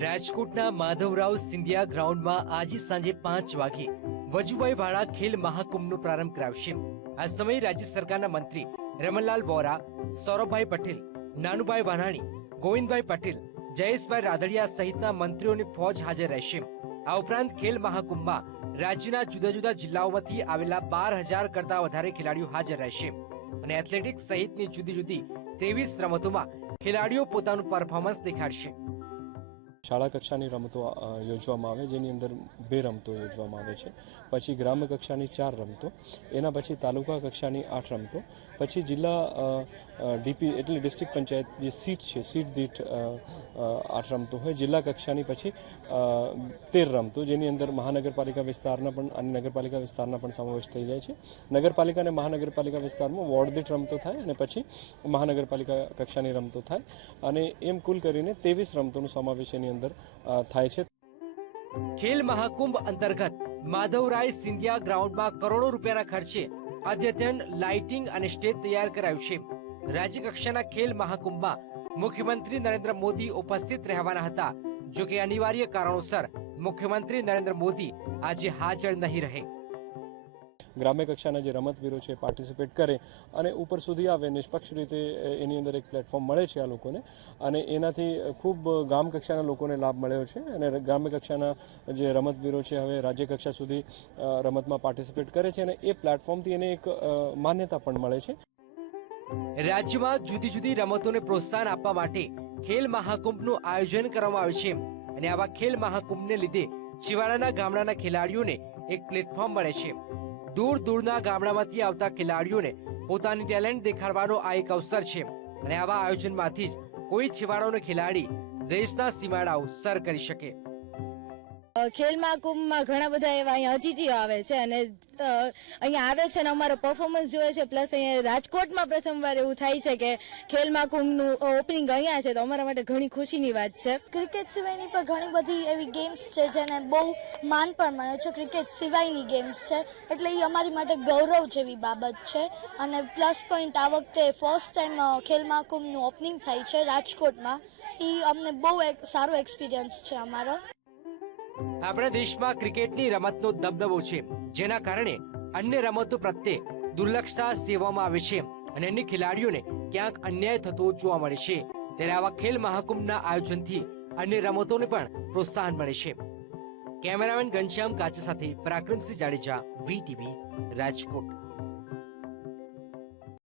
રાજકોટના માધવરાવ સિંધિયા ગ્રાઉન્ડમાં આજે સાંજે પાંચ વાગે વજુભાઈ વાળા ખેલ મહાકુંભનો પ્રારંભ કરાવશે. આ સમયે રાજ્ય સરકારના મંત્રી રમણલાલ વોરા, સૌરભભાઈ પટેલ, નાનુભાઈ વાનાણી, ગોવિંદભાઈ પટેલ, જયેશભાઈ રાદડિયા સહિતના મંત્રીઓની ફોજ હાજર રહેશે. આ ઉપરાંત ખેલ મહાકુંભમાં રાજ્યના જુદા જુદા જિલ્લાઓમાંથી આવેલા બાર હજાર કરતા વધારે ખેલાડીઓ હાજર રહેશે. અને એથ્લેટિક્સ સહિતની જુદી જુદી ત્રેવીસ રમતોમાં ખેલાડીઓ પોતાનું પરફોર્મન્સ દેખાડશે. શાળા કક્ષાની રમતો યોજવામાં આવે, જેની અંદર બે રમતો યોજવામાં આવે છે. પછી ગ્રામ્ય કક્ષાની ચાર રમતો, એના પછી તાલુકા કક્ષાની આઠ રમતો, પછી જિલ્લા ડીપી એટલે ડિસ્ટ્રિક્ટ પંચાયત જે સીટ છે, સીટ દીઠ આઠ રમતો હોય. જિલ્લા કક્ષાની પછી તેર રમતો, જેની અંદર મહાનગરપાલિકા વિસ્તારના પણ અને નગરપાલિકા વિસ્તારના પણ સમાવેશ થઈ જાય છે. નગરપાલિકા અને મહાનગરપાલિકા વિસ્તારમાં વોર્ડ દીઠ રમતો થાય અને પછી મહાનગરપાલિકા કક્ષાની રમતો થાય. અને એમ કુલ કરીને ત્રેવીસ રમતોનો સમાવેશ એની અંદર અ, થાય છે. ખેલ મહાકુંભ અંતર્ગત માધવરાય સિંધિયા ગ્રાઉન્ડમાં કરોડો રૂપિયાના ખર્ચે અદ્યતન લાઇટિંગ અને સ્ટેજ તૈયાર કરાયું છે. રાજ્યકક્ષાના ખેલ મહાકુંભમાં મુખ્યમંત્રી નરેન્દ્ર મોદી ઉપસ્થિત રહેવાના હતા જો કે અનિવાર્ય કારણોસર મુખ્યમંત્રી નરેન્દ્ર મોદી આજે હાજર નહીં રહે. ગ્રામ્ય કક્ષાના જે રમતવીરો છે પાર્ટિસિપેટ કરે અને ઉપર સુધી આવે, નિષ્પક્ષ રીતે એની અંદર એક પ્લેટફોર્મ મળે છે આ લોકોને. અને એનાથી ખૂબ ગામ કક્ષાના લોકોને લાભ મળ્યો છે અને ગ્રામ્ય કક્ષાના જે રમતવીરો છે હવે રાજ્ય કક્ષા સુધી રમતમાં પાર્ટિસિપેટ કરે છે અને એ પ્લેટફોર્મથી એને એક માન્યતા પણ મળે છે. રાજ્યમાં જુદી જુદી રમતોને પ્રોત્સાહન આપવા માટે ખેલ મહાકુંભનું આયોજન કરવામાં આવ્યું છે અને આવા ખેલ મહાકુંભને લીધે છેવાડાના ગામડાના ખેલાડીઓને એક પ્લેટફોર્મ મળે છે. દૂર દૂરના ગામડામાંથી આવતા ખેલાડીઓને પોતાની ટેલેન્ટ દેખાડવાનો આ એક અવસર છે. અને આવા આયોજનમાંથી જ કોઈ છેવાડાનો ખેલાડી દેશના સીમાડાઓ સર કરી શકે. ખેલ મહાકુંભમાં ઘણા બધા એવા અહીંયા અતિથિઓ આવે છે અને અહીંયા આવે છે અને અમારો પરફોર્મન્સ જોવે છે. પ્લસ અહીંયા રાજકોટમાં પ્રથમવાર એવું થાય છે કે ખેલ મહાકુંભનું ઓપનિંગ અહીંયા છે તો અમારા માટે ઘણી ખુશીની વાત છે. ક્રિકેટ સિવાયની પણ ઘણી બધી એવી ગેમ્સ છે જેને બહુ માન પણ મળે છે. ક્રિકેટ સિવાયની ગેમ્સ છે. એટલે એ અમારી માટે ગૌરવ જેવી બાબત છે. અને પ્લસ પોઈન્ટ આ વખતે ફર્સ્ટ ટાઈમ ખેલ મહાકુંભનું ઓપનિંગ થાય છે રાજકોટમાં. એ અમને બહુ સારો એક્સપિરિયન્સ છે અમારો. આપણા દેશમાં ક્રિકેટની રમતનો દબદબો છે, જેના કારણે અન્ય રમતો પ્રત્યે દુર્લક્ષતા સેવામાં આવે છે અને અન્ય ખેલાડીઓને ક્યાંક અન્યાય થતો જોવા મળે છે. ત્યારે આવા ખેલ મહાકુંભના આયોજનથી અન્ય રમતોને પણ પ્રોત્સાહન મળે છે. કેમેરામેન ઘનશ્યામ કાચા સાથે પરાક્રમસિંહ જાડેજા વીટીવી રાજકોટ.